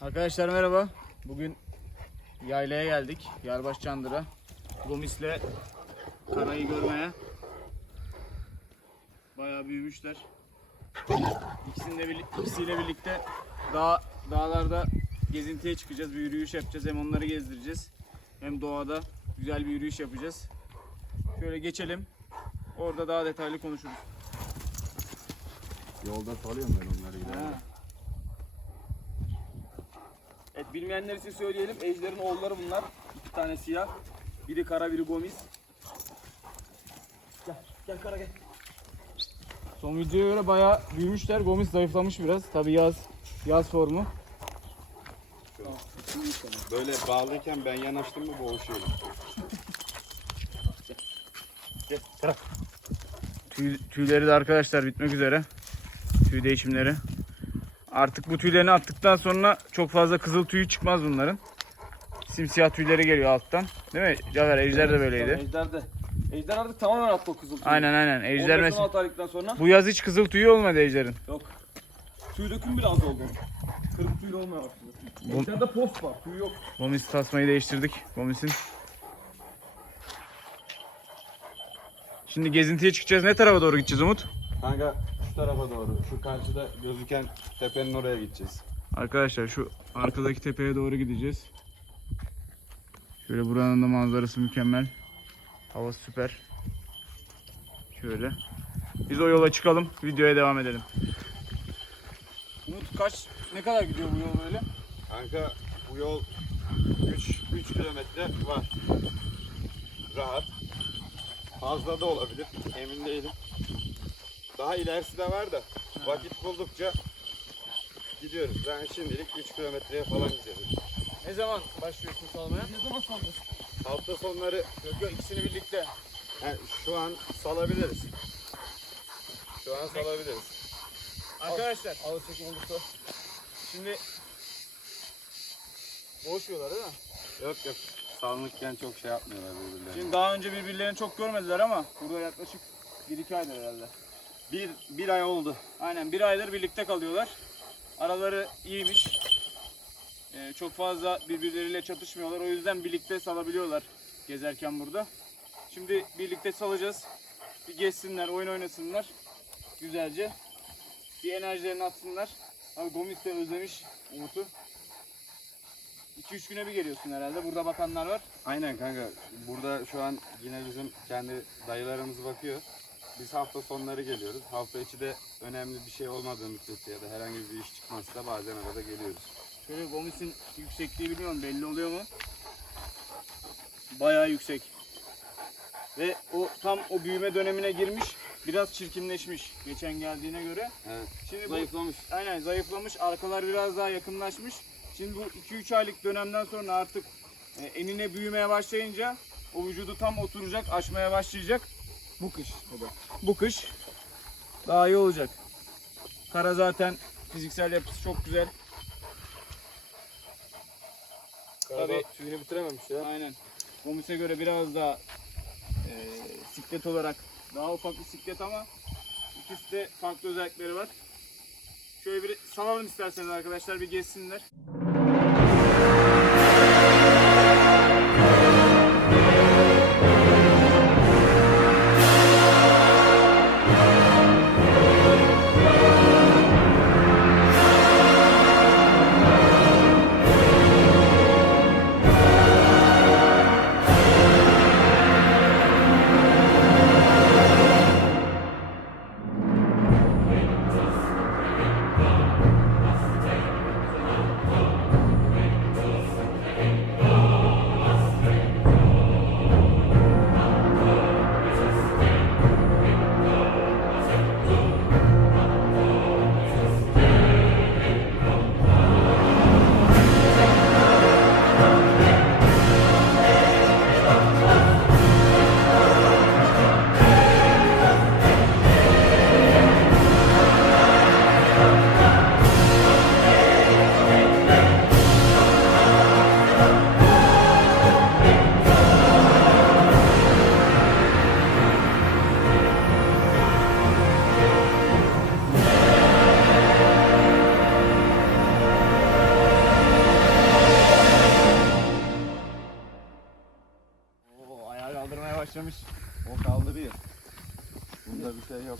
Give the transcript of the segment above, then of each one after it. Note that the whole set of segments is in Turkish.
Arkadaşlar merhaba. Bugün yaylaya geldik. Yarbaş Çandır'a. Gomis'le karayı görmeye. Bayağı büyümüşler. İkisinde birlikte, ikisiyle birlikte dağ, dağlarda gezintiye çıkacağız. Bir yürüyüş yapacağız. Hem onları gezdireceğiz. Hem doğada güzel bir yürüyüş yapacağız. Şöyle geçelim. Orada daha detaylı konuşuruz. Yolda salıyorum ben onları gidelim. Evet bilmeyenler için söyleyelim. Ejder'in oğulları bunlar. İki tane siyah. Biri kara biri gomis. Gel. Gel kara gel. Son videoya göre bayağı büyümüşler. Gomis zayıflamış biraz. Tabi yaz yaz formu. Böyle bağlıyken ben yanaştım mı boğuşuyorum. Tüy, tüyleri de arkadaşlar bitmek üzere. Tüy değişimleri. Artık bu tüylerini attıktan sonra çok fazla kızıl tüyü çıkmaz bunların. Simsiyah tüyleri geliyor alttan. Değil mi? Cafer Ejder de böyleydi. Ejder de. Ejder artık tamamen attı o kızıl tüyü. Aynen aynen. Ejder 15-16 mesela. aylıktan sonra Bu yaz hiç kızıl tüyü olmadı Ejder'in. yok. Tüy döküm bile az oldu. Kırık tüylü olmaya başladı. Bu- Ejder'de post var. Tüy yok. Gomis tasmayı değiştirdik. Gomis'in. Şimdi gezintiye çıkacağız. Ne tarafa doğru gideceğiz Umut? Kanka tarafa doğru, şu karşıda gözüken tepenin oraya gideceğiz. Arkadaşlar şu arkadaki tepeye doğru gideceğiz. Şöyle buranın da manzarası mükemmel. Hava süper. Şöyle. Biz o yola çıkalım. Videoya devam edelim. Umut kaç ne kadar gidiyor bu yol böyle? Kanka bu yol 3 3 kilometre var. Rahat. Fazla da olabilir. Emin değilim. Daha ilerisi de var da vakit buldukça gidiyoruz. Ben şimdilik 3 kilometreye falan gidiyorum. Ne zaman başlıyorsun salmaya? Ne zaman saldın? Hafta sonları Yok yok ikisini birlikte. he, şu an salabiliriz. Şu an salabiliriz. Arkadaşlar Ağır çekim olursa. şimdi boğuşuyorlar değil mi? Yok yok. Salınırken çok şey yapmıyorlar birbirlerine. Şimdi daha önce birbirlerini çok görmediler ama burada yaklaşık 1-2 aydır herhalde. Bir, bir ay oldu. Aynen bir aydır birlikte kalıyorlar. Araları iyiymiş. Ee, çok fazla birbirleriyle çatışmıyorlar. O yüzden birlikte salabiliyorlar gezerken burada. Şimdi birlikte salacağız. Bir gezsinler, oyun oynasınlar. Güzelce. Bir enerjilerini atsınlar. Abi Gomis de özlemiş Umut'u. 2-3 güne bir geliyorsun herhalde. Burada bakanlar var. Aynen kanka. Burada şu an yine bizim kendi dayılarımız bakıyor. Biz hafta sonları geliyoruz. Hafta içi de önemli bir şey olmadığı müddetçe ya da herhangi bir iş çıkmazsa bazen arada geliyoruz. Şöyle Gomis'in yüksekliği biliyorum belli oluyor mu? Bayağı yüksek. Ve o tam o büyüme dönemine girmiş. Biraz çirkinleşmiş geçen geldiğine göre. Evet. Şimdi bu, Zayıflamış. aynen zayıflamış. Arkalar biraz daha yakınlaşmış. Şimdi bu 2-3 aylık dönemden sonra artık e, enine büyümeye başlayınca o vücudu tam oturacak, açmaya başlayacak. Bu kış. Bu kış daha iyi olacak. Kara zaten fiziksel yapısı çok güzel. Tabii. Tüyünü bitirememiş ya. Aynen. Gomis'e göre biraz daha e, siklet olarak daha ufak bir siklet ama ikisi de farklı özellikleri var. Şöyle bir salalım isterseniz arkadaşlar bir gezsinler. Başlamış. O kaldırıyor. Bunda bir şey yok.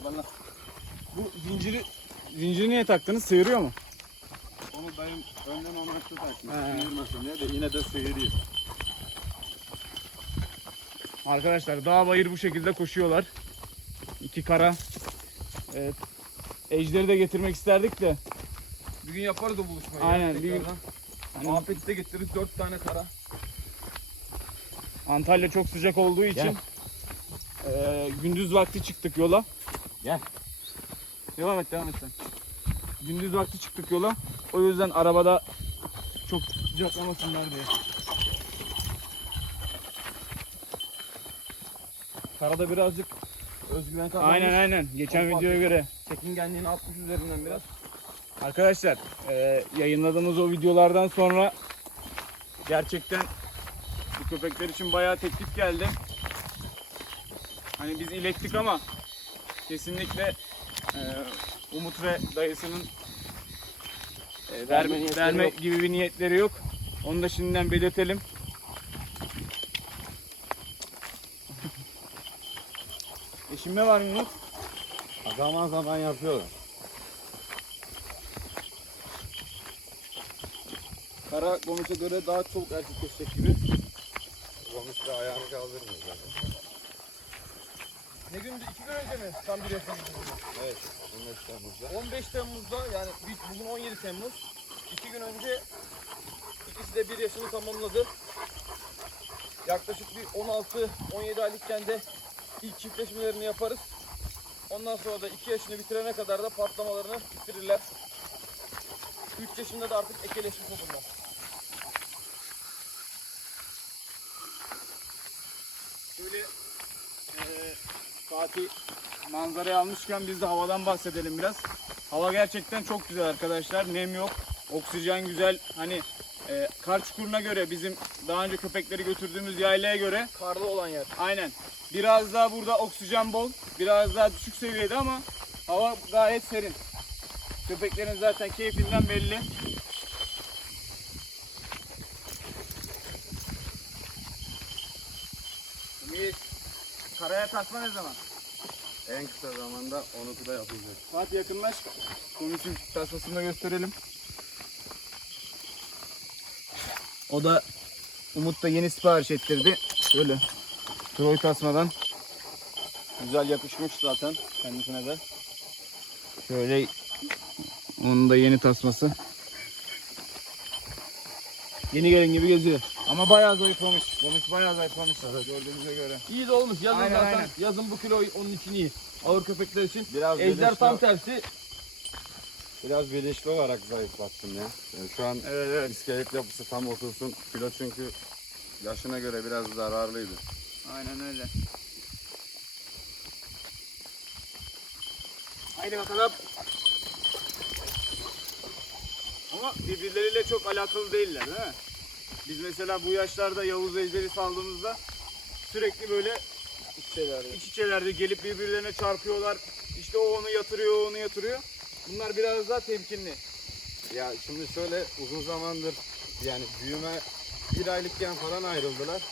Babanla. Bu zinciri zinciri niye taktınız? Sıyırıyor mu? Onu dayım önden amaçlı takmış. He. Sıyırmasın diye de yine de sıyırıyor. Arkadaşlar dağ bayır bu şekilde koşuyorlar. İki kara. Evet. Ejderi de getirmek isterdik de. Bir gün yaparız o buluşmayı. Aynen, ya, bir gün- de getiririz dört tane kara. Antalya çok sıcak olduğu için eee, gündüz vakti çıktık yola. Gel. Devam et devam et sen. Gündüz vakti çıktık yola. O yüzden arabada çok sıcaklamasınlar diye. Karada birazcık özgüven kazanmış. Aynen aynen. Geçen Ufak videoya bir- göre. Çekingenliğini atmış üzerinden biraz. Arkadaşlar eee, yayınladığımız o videolardan sonra gerçekten bu köpekler için bayağı teklif geldi. Hani biz ilettik ama kesinlikle eee, Umut ve dayısının eee, Verme verme, gibi bir niyetleri yok. Onu da şimdiden belirtelim. Eşinme var mı Umut? Zaman zaman yapıyorlar. Kara Gomis'e göre daha çok erkekleşecek gibi. Komuş da ayağını kaldırmıyor zaten. Ne gündü? İki gün önce mi? Tam bir yaşam Evet. 15 Temmuz'da. 15 Temmuz'da yani biz- bugün 17 Temmuz. İki gün önce ikisi de bir yaşını tamamladı. Yaklaşık bir 16-17 aylıkken de ilk çiftleşmelerini yaparız. Ondan sonra da 2 yaşını bitirene kadar da patlamalarını bitirirler. 3 yaşında da artık ekeleşmiş olurlar. Şöyle eee Fatih manzarayı almışken biz de havadan bahsedelim biraz. Hava gerçekten çok güzel arkadaşlar. Nem yok. Oksijen güzel. Hani eee kar çukuruna göre bizim daha önce köpekleri götürdüğümüz yaylaya göre Karlı olan yer. aynen. Biraz daha burada oksijen bol. Biraz daha düşük seviyede ama hava gayet serin. Köpeklerin zaten keyfinden belli. Karaya tasma ne zaman? En kısa zamanda onu da yapacağız. Fatih yakınlaş. Komisyon tasmasını da gösterelim. O da Umut da yeni sipariş ettirdi. Şöyle Troy tasmadan. Güzel yapışmış zaten kendisine de. Şöyle onun da yeni tasması. Yeni gelin gibi geziyor. Ama bayağı zayıflamış. Gomis bayağı zayıflamış gördüğünüze göre. İyi de olmuş. Yazın Aynen, zaten. aynen. Yazın bu kilo onun için iyi. Ağır köpekler için. Biraz Ejder bilinçli- tam tersi. Biraz bilinçli olarak zayıflattım ya. Yani şu an Evet evet. iskelet yapısı tam otursun. Kilo çünkü yaşına göre biraz zararlıydı. Aynen öyle. Haydi bakalım. Ama birbirleriyle çok alakalı değiller değil mi? Biz mesela bu yaşlarda Yavuz Ejder'i saldığımızda sürekli böyle iç içelerde gelip birbirlerine çarpıyorlar. İşte o onu yatırıyor, o onu yatırıyor. Bunlar biraz daha temkinli. Ya şimdi şöyle uzun zamandır yani büyüme bir aylıkken falan ayrıldılar.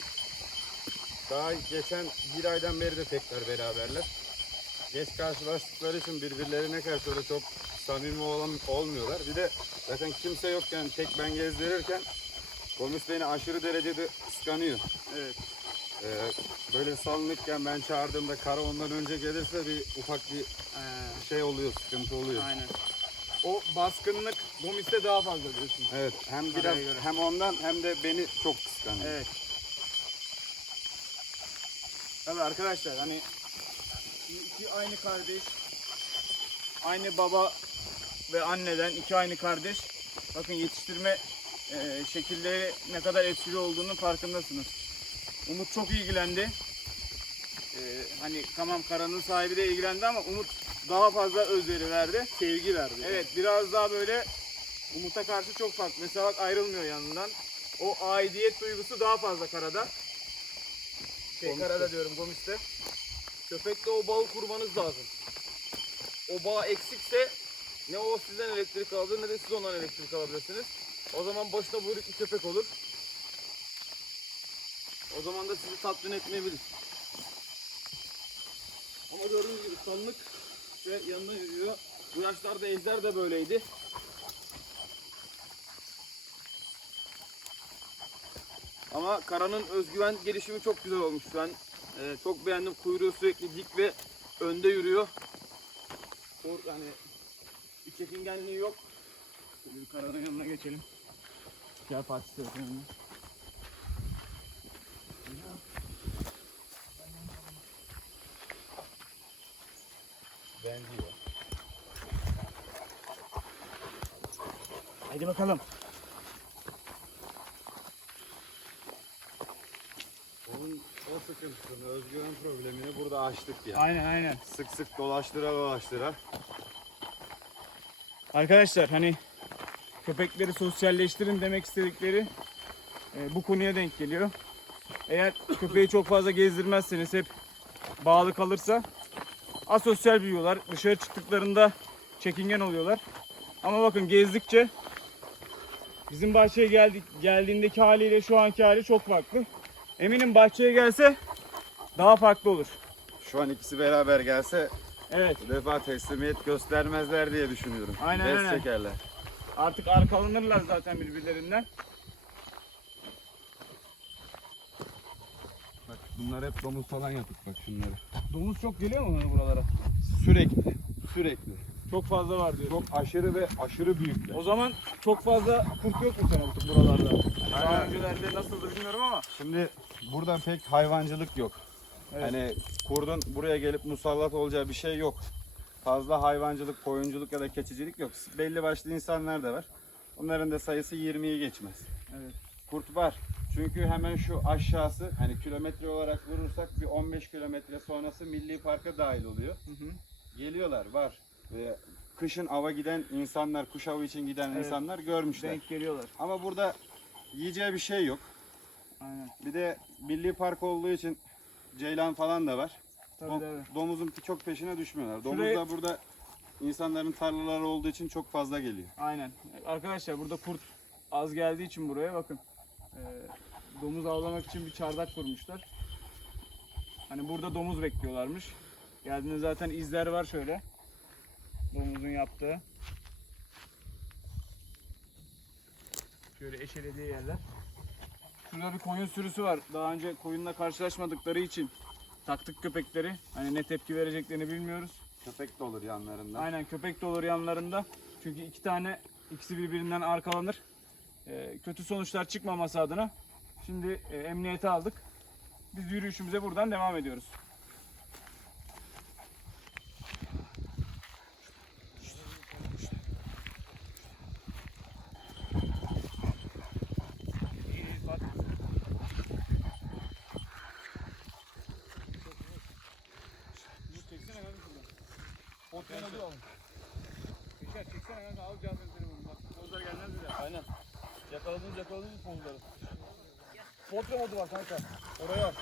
Daha geçen bir aydan beri de tekrar beraberler. Geç karşılaştıkları için birbirlerine karşı öyle çok samimi olan, olmuyorlar. Bir de zaten kimse yokken tek ben gezdirirken Gomis beni aşırı derecede kıskanıyor. Evet. Ee, böyle salınırken ben çağırdığımda kara ondan önce gelirse bir ufak bir Ee, şey oluyor, sıkıntı oluyor. aynen. O baskınlık Gomis'te daha fazla diyorsun. Evet, hem biraz göre. hem ondan hem de beni çok kıskanıyor. Evet. Tabii arkadaşlar hani iki aynı kardeş, aynı baba ve anneden iki aynı kardeş. Bakın yetiştirme e, şekilleri ne kadar etkili olduğunun farkındasınız. Umut çok ilgilendi. E, hani tamam karanın sahibi de ilgilendi ama Umut daha fazla özveri verdi. Sevgi verdi. Evet biraz daha böyle Umut'a karşı çok farklı. Mesela bak ayrılmıyor yanından. O aidiyet duygusu daha fazla karada. Şey Gomis'te. karada diyorum Gomis'te. Köpekte o bağı kurmanız lazım. O bağ eksikse ne o sizden elektrik alır ne de siz ondan elektrik alabilirsiniz. O zaman başına buyruk bir köpek olur. O zaman da sizi tatmin etmeyebilir. Ama gördüğünüz gibi sanlık ve yanına yürüyor. Bu yaşlarda ejder de böyleydi. Ama Kara'nın özgüven gelişimi çok güzel olmuş. Ben e, çok beğendim. Kuyruğu sürekli dik ve önde yürüyor. Or, yani bir çekingenliği yok. Şöyle Kara'nın yanına geçelim. Gel Fatih Sırtın yanına. Benziyor. Haydi bakalım. Onun o sıkıntısını, özgüven problemini burada açtık ya. Aynen aynen. Sık sık dolaştıra dolaştıra. Arkadaşlar hani köpekleri sosyalleştirin demek istedikleri e, bu konuya denk geliyor. Eğer köpeği çok fazla gezdirmezseniz hep bağlı kalırsa asosyal büyüyorlar. Dışarı çıktıklarında çekingen oluyorlar. Ama bakın gezdikçe bizim bahçeye geldik geldiğindeki haliyle şu anki hali çok farklı. Eminim bahçeye gelse daha farklı olur. Şu an ikisi beraber gelse Evet. bu defa teslimiyet göstermezler diye düşünüyorum. Aynen, Bez aynen. çekerler. Artık arkalanırlar zaten birbirlerinden. Bak bunlar hep domuz falan yapıp bak şunları. Domuz çok geliyor mu buralara? Sürekli. Sürekli. Çok fazla var diyor. Çok aşırı ve aşırı büyükler. O zaman çok fazla kurt yok mu sen artık buralarda? Daha Aynen. öncelerde nasıldı bilmiyorum ama. Şimdi burada pek hayvancılık yok. Evet. Hani kurdun buraya gelip musallat olacağı bir şey yok. Fazla hayvancılık, koyunculuk ya da keçicilik yok. Belli başlı insanlar da var. Onların da sayısı 20'yi geçmez. Evet. Kurt var. Çünkü hemen şu aşağısı hani kilometre olarak vurursak bir 15 kilometre sonrası milli parka dahil oluyor. Hı hı. Geliyorlar var. Ve kışın ava giden insanlar, kuş avı için giden Evet. insanlar görmüşler. Denk geliyorlar. Ama burada yiyeceği bir şey yok. Aynen. Bir de milli park olduğu için ceylan falan da var. Tabii tabii. domuzun çok peşine düşmüyorlar. Domuz da burada insanların tarlaları olduğu için çok fazla geliyor. Aynen. Arkadaşlar burada kurt az geldiği için buraya bakın. Ee, domuz avlamak için bir çardak kurmuşlar. Hani burada domuz bekliyorlarmış. Geldiğinde zaten izler var şöyle. Domuzun yaptığı. Şöyle eşelediği yerler. Şurada bir koyun sürüsü var. Daha önce koyunla karşılaşmadıkları için taktık köpekleri. Hani ne tepki vereceklerini bilmiyoruz. Köpek de olur yanlarında. Aynen köpek de olur yanlarında. Çünkü iki tane ikisi birbirinden arkalanır. Ee, kötü sonuçlar çıkmaması adına şimdi e, emniyete aldık. Biz yürüyüşümüze buradan devam ediyoruz. İyi, bak. Dur, çeksene kanka şuradan. Kontrol ediyor Geçer çeksene kanka al cevap seni bunu. Bak pozlar gelmez bile. Aynen. Yakaladınız yakaladınız pozları. Portre modu var kanka. Oraya al.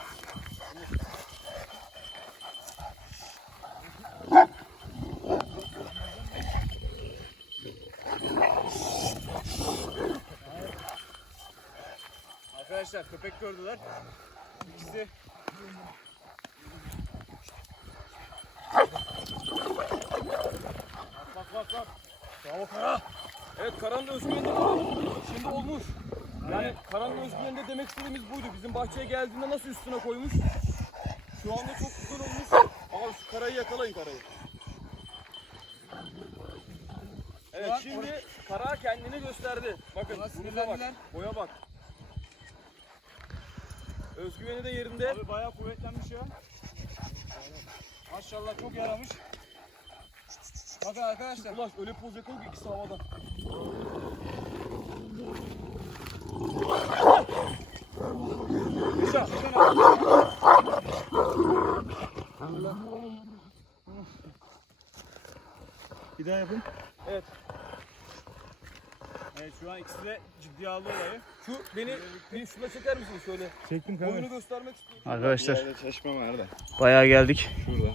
Arkadaşlar köpek gördüler. İkisi Bak bak bak. Bravo Kara. Evet Kara'nın da özgüveni de şimdi olmuş. Yani Kara'nın özgüveni de demek istediğimiz buydu. Bizim bahçeye geldiğinde nasıl üstüne koymuş. Şu anda çok güzel olmuş. Ama şu Kara'yı yakalayın Kara'yı. Evet Ulan şimdi Kara kendini gösterdi. Bakın Ulan bak. sinirlendiler. Boya bak. Özgüveni de yerinde. Abi bayağı kuvvetlenmiş ya. Maşallah çok yaramış. Bakın arkadaşlar. Ulaş öyle poz yakaladı ki ikisi havada. Güzel. güzel. Bir daha yapın. Evet. Evet şu an ikisi de ciddiye aldı olayı. Şu beni bir şuna çeker misin şöyle? Çektim Boyunu göstermek istiyorum. Bir Arkadaşlar yerde çeşme da. bayağı geldik. Şurada.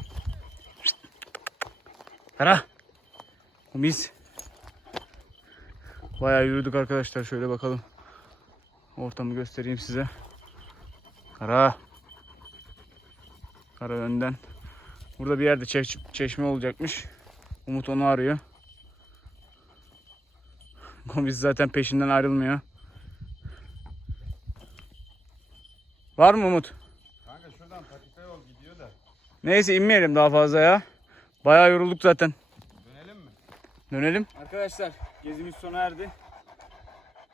Kara. Biz bayağı yürüdük arkadaşlar. Şöyle bakalım. Ortamı göstereyim size. Kara. Kara önden. Burada bir yerde çeş- çeşme olacakmış. Umut onu arıyor. Gomis zaten peşinden ayrılmıyor. Var mı Umut? Kanka şuradan patika yol gidiyor da. Neyse inmeyelim daha fazla ya. Bayağı yorulduk zaten. Dönelim. Arkadaşlar gezimiz sona erdi.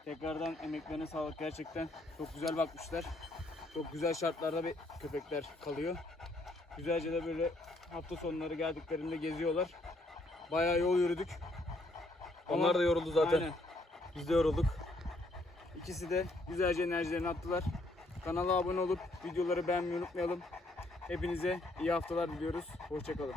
Tekrardan emeklerine sağlık gerçekten. Çok güzel bakmışlar. Çok güzel şartlarda bir köpekler kalıyor. Güzelce de böyle hafta sonları geldiklerinde geziyorlar. Bayağı yol yürüdük. Ama- Onlar da yoruldu zaten. Aynen. Biz de yorulduk. İkisi de güzelce enerjilerini attılar. Kanala abone olup videoları beğenmeyi unutmayalım. Hepinize iyi haftalar diliyoruz. Hoşçakalın.